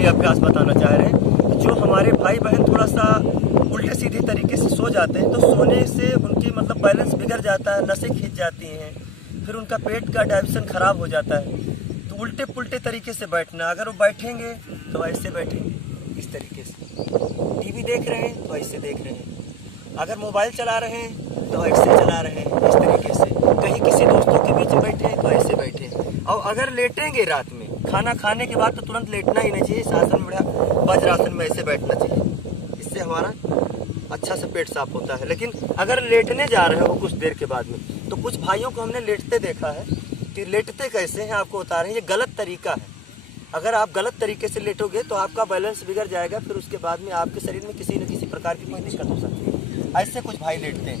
लिए अभ्यास बताना चाह रहे हैं। जो हमारे भाई बहन थोड़ा सा उल्टे सीधे तरीके से सो जाते हैं तो सोने से उनकी मतलब बैलेंस बिगड़ जाता है, नसें खींच जाती हैं, फिर उनका पेट का डाइजेशन खराब हो जाता है। तो उल्टे पुल्टे तरीके से बैठना, अगर वो बैठेंगे तो ऐसे बैठेंगे इस तरीके से, टीवी देख रहे हैं तो ऐसे देख रहे हैं, अगर मोबाइल चला रहे हैं तो ऐसे चला रहे हैं इस तरीके से, कहीं किसी दोस्तों के बीच बैठे हैं तो ऐसे बैठे हैं। और अगर लेटेंगे रात में खाना खाने के बाद तो तुरंत लेटना ही नहीं चाहिए, इस आसन में वज्रासन में ऐसे बैठना चाहिए, इससे हमारा अच्छा से पेट साफ होता है। लेकिन अगर लेटने जा रहे हो कुछ देर के बाद में, तो कुछ भाइयों को हमने लेटते देखा है कि लेटते कैसे हैं आपको बता रहे हैं, ये गलत तरीका है। अगर आप गलत तरीके से लेटोगे तो आपका बैलेंस बिगड़ जाएगा, फिर उसके बाद में आपके शरीर में किसी न किसी प्रकार की कोई दिक्कत हो सकती है। ऐसे कुछ भाई लेटते हैं,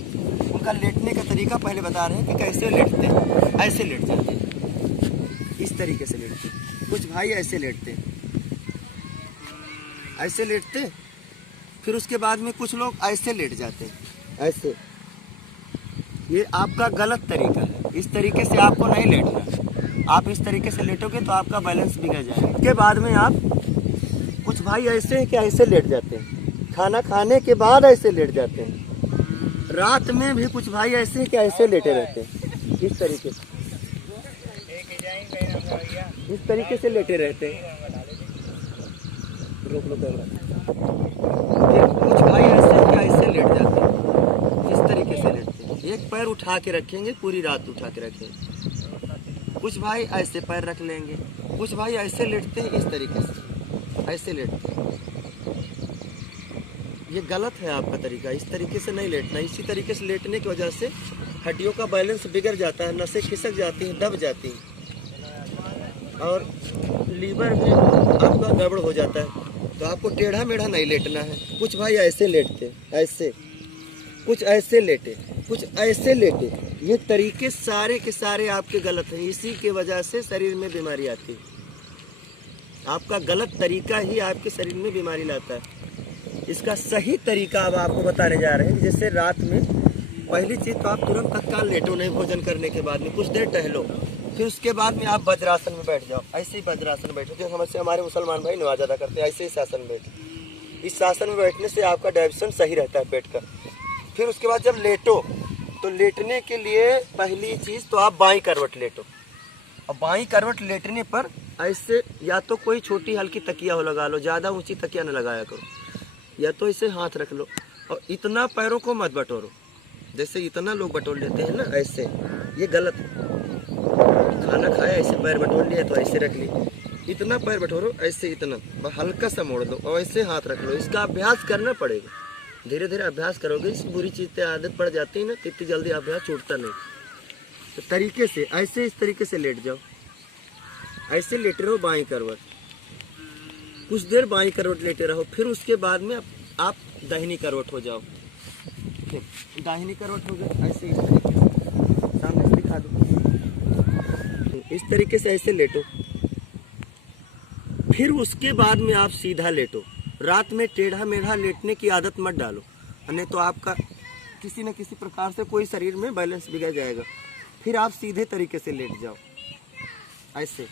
उनका लेटने का तरीका पहले बता रहे हैं कि कैसे लेटते हैं। ऐसे लेट जाते हैं, इस तरीके से लेटते हैं। कुछ भाई ऐसे लेटते हैं, ऐसे लेटते, फिर उसके बाद में कुछ लोग ऐसे लेट जाते हैं, ऐसे। ये आपका गलत तरीका है, इस तरीके से आपको नहीं लेटना। आप इस तरीके से लेटोगे तो आपका बैलेंस बिगड़ जाएगा। उसके बाद में आप कुछ भाई ऐसे हैं कि ऐसे लेट जाते हैं, खाना खाने के बाद ऐसे लेट जाते हैं। रात में भी कुछ भाई ऐसे हैं कि ऐसे लेटे रहते हैं, इस तरीके से, इस तरीके से लेटे रहते हैं। रोक लो कुछ भाई ऐसे हैं कि ऐसे लेट जाते हैं, इस तरीके से लेटते हैं। एक पैर उठा के रखेंगे, पूरी रात उठा के रखेंगे। कुछ भाई ऐसे पैर रख लेंगे, कुछ भाई ऐसे लेटते हैं, इस तरीके से ऐसे लेटते हैं। ये गलत है आपका तरीका, इस तरीके से नहीं लेटना। इसी तरीके से लेटने की वजह से हड्डियों का बैलेंस बिगड़ जाता है, नसें खिसक जाती हैं, दब जाती हैं और लीवर भी आपका गड़बड़ हो जाता है। तो आपको टेढ़ा मेढ़ा नहीं लेटना है। कुछ भाई ऐसे लेटते, ऐसे, कुछ ऐसे लेटे, कुछ ऐसे लेटे। ये तरीके सारे के सारे आपके गलत हैं, इसी के वजह से शरीर में बीमारी आती है। आपका गलत तरीका ही आपके शरीर में बीमारी लाता है। इसका सही तरीका अब आपको बताने जा रहे हैं। जैसे रात में पहली चीज तो आप तुरंत तत्काल लेटो नहीं, भोजन करने के बाद में कुछ देर टहलो, फिर उसके बाद में आप वज्रासन में बैठ जाओ। ऐसे ही वज्रासन बैठो, जो हमसे हमारे मुसलमान भाई नमाज अदा करते हैं, ऐसे ही आसन बैठो। इस आसन में बैठने से आपका डाइजेशन सही रहता है पेट का। फिर उसके बाद जब लेटो तो लेटने के लिए पहली चीज तो आप बाईं करवट लेटो। और बाईं करवट लेटने पर ऐसे या तो कोई छोटी हल्की तकिया हो लगा लो, ज़्यादा ऊंची तकिया न लगाया करो, या तो इसे हाथ रख लो। और इतना पैरों को मत बटोरो, जैसे इतना लोग बटोर लेते हैं ना ऐसे, ये गलत है। खाना खाया ऐसे पैर बटोर लिया तो ऐसे रख ली, इतना पैर बटोरो ऐसे, इतना हल्का सा मोड़ दो और ऐसे हाथ रख लो। इसका अभ्यास करना पड़ेगा, धीरे धीरे अभ्यास करोगे। इस बुरी चीज़ से आदत पड़ जाती है ना, इतनी जल्दी अभ्यास छूटता नहीं। तो तरीके से ऐसे, इस तरीके से लेट जाओ, ऐसे लेटे रहो बाईं करवट, कुछ देर बाईं करवट लेटे रहो। फिर उसके बाद में आप दाहिनी करवट हो जाओ। दाहिनी करवट हो गए ऐसे, इस तरीके से सामने से दिखा दो, इस तरीके से ऐसे लेटो। फिर उसके बाद में आप सीधा लेटो। रात में टेढ़ा मेढ़ा लेटने की आदत मत डालो, नहीं तो आपका किसी न किसी प्रकार से कोई शरीर में बैलेंस बिगड़ जाएगा। फिर आप सीधे तरीके से लेट जाओ ऐसे,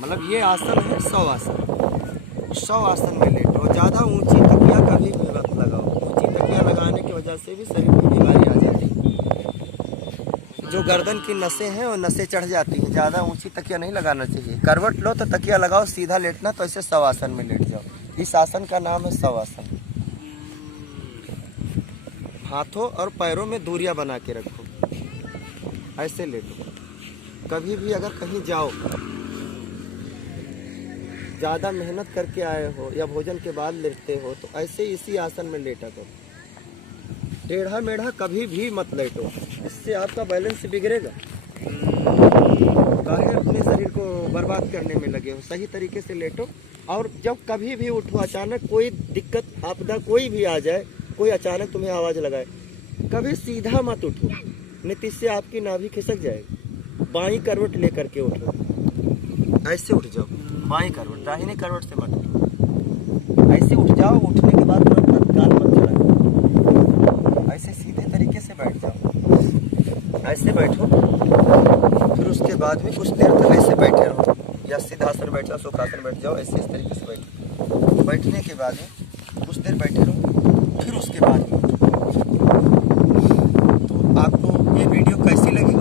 मतलब ये आसन है 100 आसन। 100 आसन में लेटो। ज़्यादा ऊंची तकिया कभी भी मत लगाओ, ऊंची तकिया लगाने की वजह से भी शरीर में बीमारी आ जाती है। जो गर्दन की नसें हैं वो नसें चढ़ जाती हैं। ज़्यादा ऊंची तकिया नहीं लगाना चाहिए। करवट लो तो तकिया लगाओ, सीधा लेटना तो ऐसे 100 आसन में लेट जाओ। इस आसन का नाम है 100 आसन। हाथों और पैरों में दूरियां बना के रखो, ऐसे लेटो। कभी भी अगर कहीं जाओ, ज़्यादा मेहनत करके आए हो या भोजन के बाद लेटते हो तो ऐसे इसी आसन में लेटा करो। टेढ़ा मेढ़ा कभी भी मत लेटो, इससे आपका बैलेंस बिगड़ेगा। काहे अपने शरीर को बर्बाद करने में लगे हो। सही तरीके से लेटो। और जब कभी भी उठो, अचानक कोई दिक्कत आपदा कोई भी आ जाए, कोई अचानक तुम्हें आवाज़ लगाए, कभी सीधा मत उठो, नहीं तो इससे आपकी नाभि खिसक जाएगी। बाईं करवट लेकर के उठो, ऐसे उठ जाओ बाईं करवट, दाहिनी करवट से मत उठो। ऐसे उठ जाओ, उठने के बाद तुरंत तत्काल मत चला, ऐसे सीधे तरीके से बैठ जाओ। ऐसे बैठो, फिर उसके बाद भी कुछ देर तक ऐसे बैठे रहो, या या सिद्धासन बैठ जाओ, सुखासन बैठ जाओ, ऐसे इस तरीके से बैठो। बैठने के बाद कुछ देर बैठे रहो, फिर उसके बाद तो आपको ये वीडियो कैसी लगी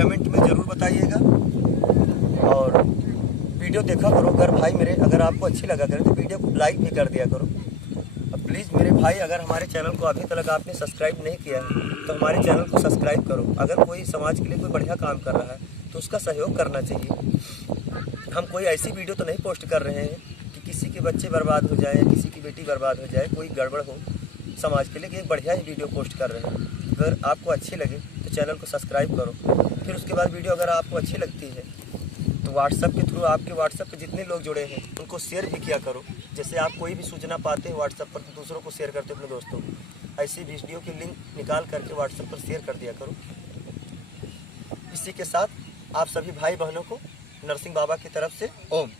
कमेंट में ज़रूर बताइएगा। और वीडियो देखा करो अगर भाई मेरे, अगर आपको अच्छी लगा करे तो वीडियो को लाइक भी कर दिया करो। अब प्लीज़ मेरे भाई, अगर हमारे चैनल को अभी तक आपने सब्सक्राइब नहीं किया है तो हमारे चैनल को सब्सक्राइब करो। अगर कोई समाज के लिए कोई बढ़िया काम कर रहा है तो उसका सहयोग करना चाहिए। हम कोई ऐसी वीडियो तो नहीं पोस्ट कर रहे हैं कि किसी के बच्चे बर्बाद हो जाए, किसी की बेटी बर्बाद हो जाए, कोई गड़बड़ हो समाज के लिए, कि एक बढ़िया ही वीडियो पोस्ट कर रहे हैं। अगर आपको अच्छी लगे तो चैनल को सब्सक्राइब करो। फिर उसके बाद वीडियो अगर आपको अच्छी लगती है तो व्हाट्सएप के थ्रू, आपके व्हाट्सएप पे जितने लोग जुड़े हैं उनको शेयर भी किया करो। जैसे आप कोई भी सूचना पाते हैं व्हाट्सएप पर तो दूसरों को शेयर करते अपने दोस्तों को, ऐसी वीडियो की लिंक निकाल करके व्हाट्सएप पर शेयर कर दिया करो। इसी के साथ आप सभी भाई बहनों को नरसिंह बाबा की तरफ से ओम।